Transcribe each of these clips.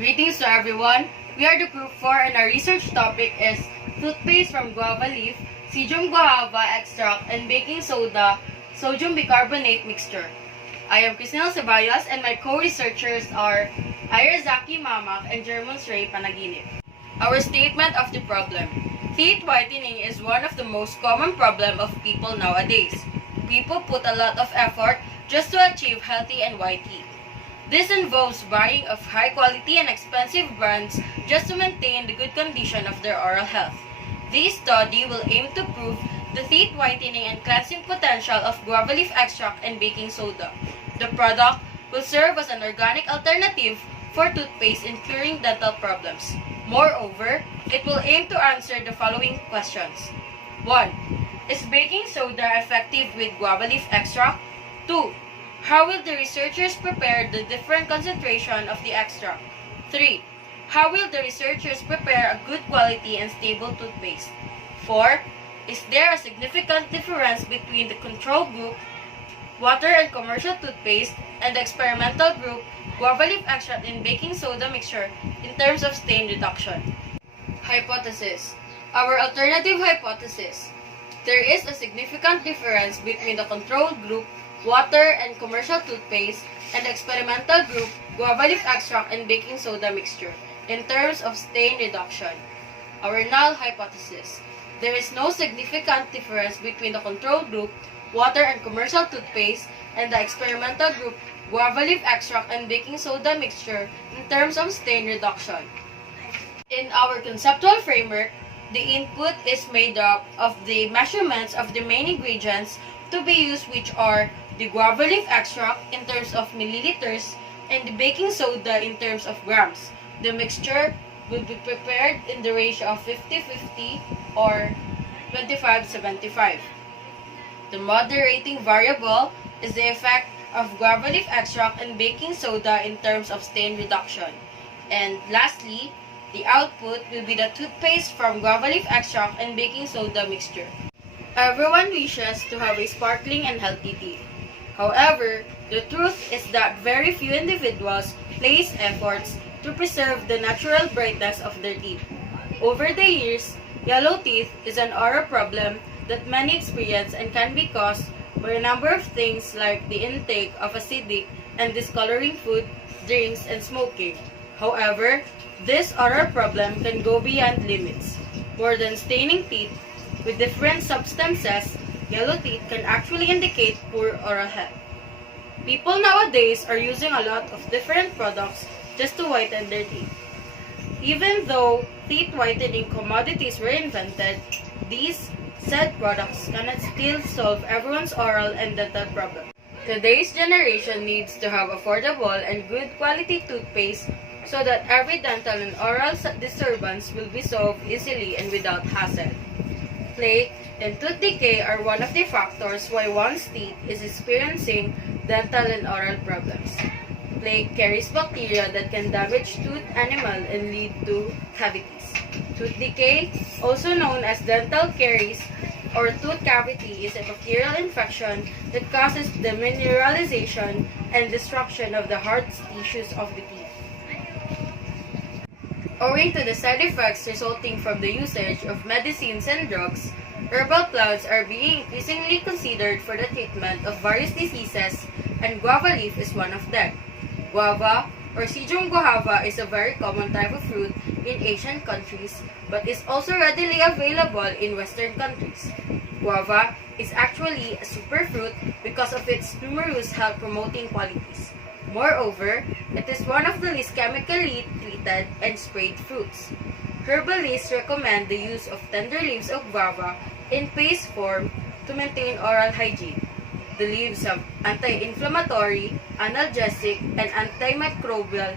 Greetings to everyone. We are the group 4 and our research topic is toothpaste from guava leaf, Psyllium guava extract, and baking soda, sodium bicarbonate mixture. I am Cristineil Ceballos and my co-researchers are Ira Zaky Mamac and Jerrmons Ray Panaguinip. Our statement of the problem. Teeth whitening is one of the most common problem of people nowadays. People put a lot of effort just to achieve healthy and white teeth. This involves buying of high quality and expensive brands just to maintain the good condition of their oral health. This study will aim to prove the teeth whitening and cleansing potential of guava leaf extract and baking soda. The product will serve as an organic alternative for toothpaste in curing dental problems. Moreover, it will aim to answer the following questions. 1. Is baking soda effective with guava leaf extract? 2. How will the researchers prepare the different concentration of the extract? 3. How will the researchers prepare a good quality and stable toothpaste? 4. Is there a significant difference between the control group, water and commercial toothpaste, and the experimental group, guava leaf extract and baking soda mixture, in terms of stain reduction? Hypothesis. Our alternative hypothesis. There is a significant difference between the control group, water and commercial toothpaste, and the experimental group, guava leaf extract and baking soda mixture, in terms of stain reduction. Our null hypothesis. There is no significant difference between the control group, water and commercial toothpaste, and the experimental group, guava leaf extract and baking soda mixture, in terms of stain reduction. In our conceptual framework, the input is made up of the measurements of the main ingredients to be used, which are the guava leaf extract in terms of milliliters and the baking soda in terms of grams. The mixture will be prepared in the ratio of 50-50 or 25-75. The moderating variable is the effect of guava leaf extract and baking soda in terms of stain reduction. And lastly, the output will be the toothpaste from guava leaf extract and baking soda mixture. Everyone wishes to have a sparkling and healthy teeth. However, the truth is that very few individuals place efforts to preserve the natural brightness of their teeth. Over the years, yellow teeth is an oral problem that many experience and can be caused by a number of things like the intake of acidic and discoloring food, drinks, and smoking. However, this oral problem can go beyond limits. More than staining teeth with different substances, yellow teeth can actually indicate poor oral health. People nowadays are using a lot of different products just to whiten their teeth. Even though teeth whitening commodities were invented, these said products cannot still solve everyone's oral and dental problems. Today's generation needs to have affordable and good quality toothpaste so that every dental and oral disturbance will be solved easily and without hassle. Plaque and tooth decay are one of the factors why one's teeth is experiencing dental and oral problems. Plaque carries bacteria that can damage tooth enamel and lead to cavities. Tooth decay, also known as dental caries or tooth cavity, is a bacterial infection that causes demineralization and destruction of the hard tissues of the teeth. Owing to the side effects resulting from the usage of medicines and drugs, herbal plants are being increasingly considered for the treatment of various diseases, and guava leaf is one of them. Guava or Psyllium guava is a very common type of fruit in Asian countries, but is also readily available in Western countries. Guava is actually a superfruit because of its numerous health-promoting qualities. Moreover, it is one of the least chemically treated and sprayed fruits. Herbalists recommend the use of tender leaves of guava in paste form to maintain oral hygiene. The leaves have anti-inflammatory, analgesic, and antimicrobial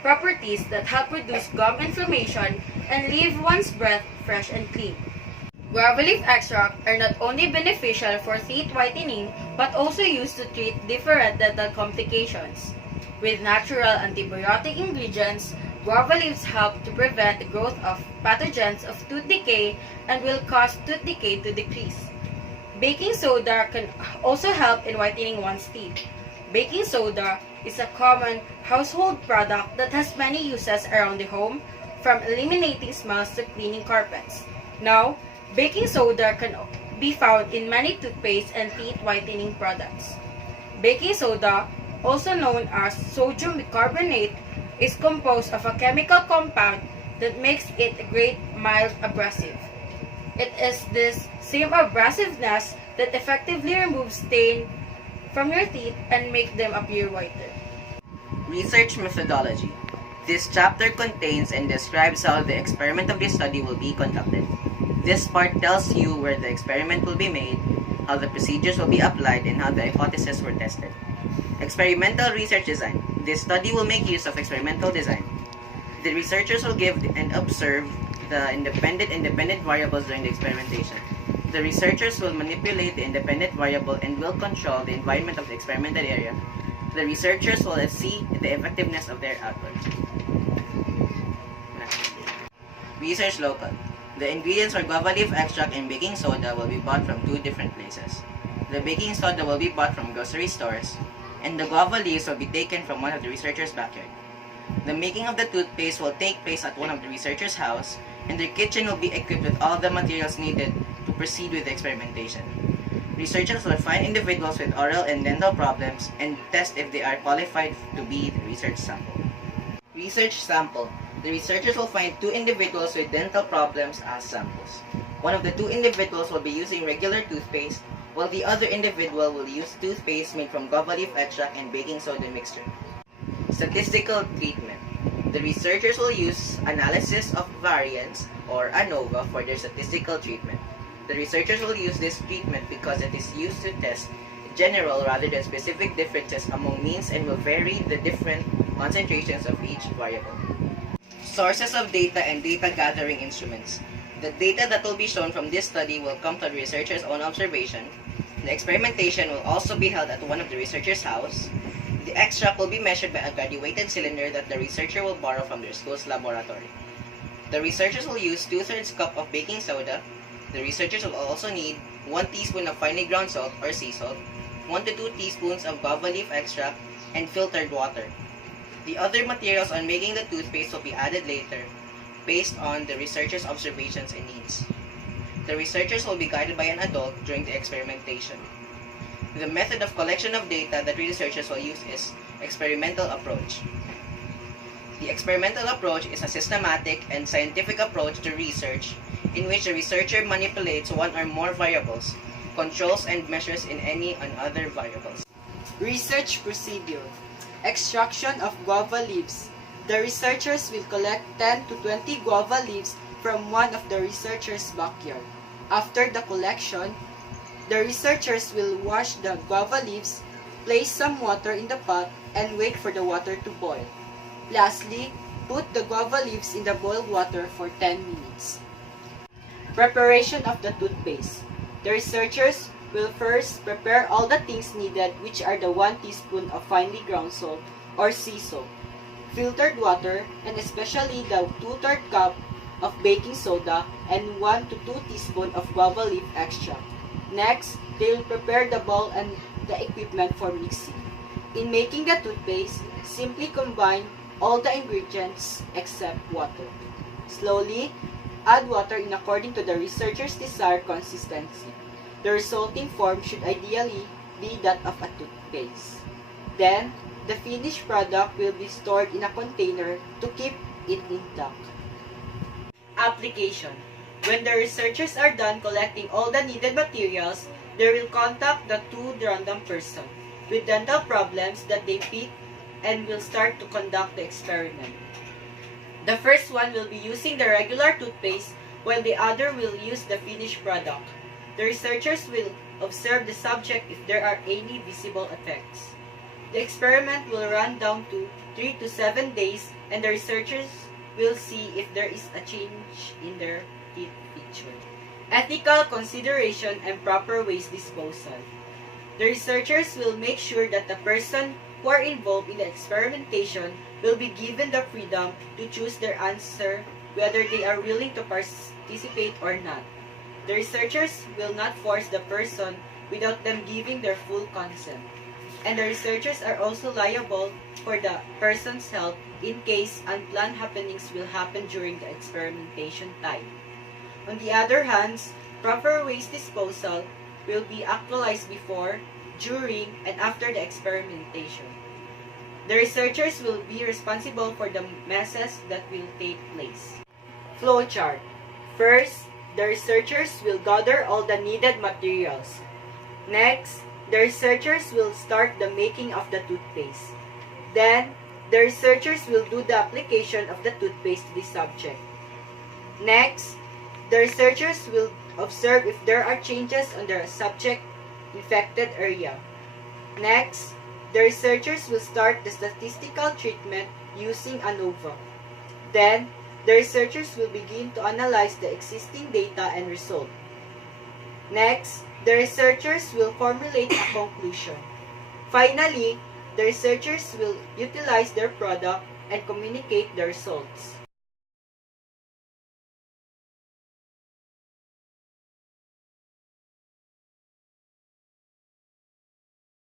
properties that help reduce gum inflammation and leave one's breath fresh and clean. Guava leaf extract are not only beneficial for teeth whitening but also used to treat different dental complications. With natural antibiotic ingredients, guava leaves help to prevent the growth of pathogens of tooth decay and will cause tooth decay to decrease. Baking soda can also help in whitening one's teeth. Baking soda is a common household product that has many uses around the home, from eliminating smells to cleaning carpets. Now, baking soda can be found in many toothpaste and teeth whitening products. Baking soda, also known as sodium bicarbonate, is composed of a chemical compound that makes it a great mild abrasive. It is this same abrasiveness that effectively removes stain from your teeth and make them appear whiter. Research methodology. This chapter contains and describes how the experiment of this study will be conducted. This part tells you where the experiment will be made, how the procedures will be applied, and how the hypotheses were tested. Experimental research design. This study will make use of experimental design. The researchers will give and observe the independent variables during the experimentation. The researchers will manipulate the independent variable and will control the environment of the experimental area. The researchers will see the effectiveness of their output. Research local. The ingredients for guava leaf extract and baking soda will be bought from two different places. The baking soda will be bought from grocery stores, and the guava leaves will be taken from one of the researchers' backyard. The making of the toothpaste will take place at one of the researchers' house, and their kitchen will be equipped with all the materials needed to proceed with the experimentation. Researchers will find individuals with oral and dental problems and test if they are qualified to be the research sample. Research sample. The researchers will find two individuals with dental problems as samples. One of the two individuals will be using regular toothpaste, while the other individual will use toothpaste made from guava leaf extract and baking soda mixture. Statistical treatment. The researchers will use analysis of variance, or ANOVA, for their statistical treatment. The researchers will use this treatment because it is used to test general rather than specific differences among means and will vary the different concentrations of each variable. Sources of data and data gathering instruments. The data that will be shown from this study will come from the researcher's own observation. The experimentation will also be held at one of the researcher's house. The extract will be measured by a graduated cylinder that the researcher will borrow from their school's laboratory. The researchers will use 2/3 cup of baking soda. The researchers will also need 1 teaspoon of finely ground salt or sea salt, 1 to 2 teaspoons of guava leaf extract, and filtered water. The other materials on making the toothpaste will be added later, based on the researcher's observations and needs. The researchers will be guided by an adult during the experimentation. The method of collection of data that researchers will use is experimental approach. The experimental approach is a systematic and scientific approach to research in which the researcher manipulates one or more variables, controls and measures in any and other variables. Research procedure. Extraction of guava leaves. The researchers will collect 10 to 20 guava leaves from one of the researcher's backyard. After the collection, the researchers will wash the guava leaves, place some water in the pot, and wait for the water to boil. Lastly, put the guava leaves in the boiled water for 10 minutes. Preparation of the toothpaste. The researchers will first prepare all the things needed, which are the 1 teaspoon of finely ground salt or sea salt, filtered water, and especially the 2/3 cup of baking soda and 1 to 2 teaspoons of guava leaf extract. Next, they will prepare the bowl and the equipment for mixing. In making the toothpaste, simply combine all the ingredients except water. Slowly, add water in according to the researcher's desired consistency. The resulting form should ideally be that of a toothpaste. Then, the finished product will be stored in a container to keep it intact. Application. When the researchers are done collecting all the needed materials, they will contact the two random persons with dental problems that they pick and will start to conduct the experiment. The first one will be using the regular toothpaste while the other will use the finished product. The researchers will observe the subject if there are any visible effects. The experiment will run down to 3 to 7 days and the researchers will see if there is a change in their teeth feature. Ethical consideration and proper waste disposal. The researchers will make sure that the person who are involved in the experimentation will be given the freedom to choose their answer whether they are willing to participate or not. The researchers will not force the person without them giving their full consent. and the researchers are also liable for the person's health in case unplanned happenings will happen during the experimentation time. On the other hand, proper waste disposal will be actualized before, during, and after the experimentation. The researchers will be responsible for the messes that will take place. Flowchart. First, the researchers will gather all the needed materials. Next, the researchers will start the making of the toothpaste. Then, the researchers will do the application of the toothpaste to the subject. Next, the researchers will observe if there are changes on the subject infected area. Next, the researchers will start the statistical treatment using ANOVA. Then, the researchers will begin to analyze the existing data and result. Next, the researchers will formulate a conclusion. Finally, the researchers will utilize their product and communicate the results.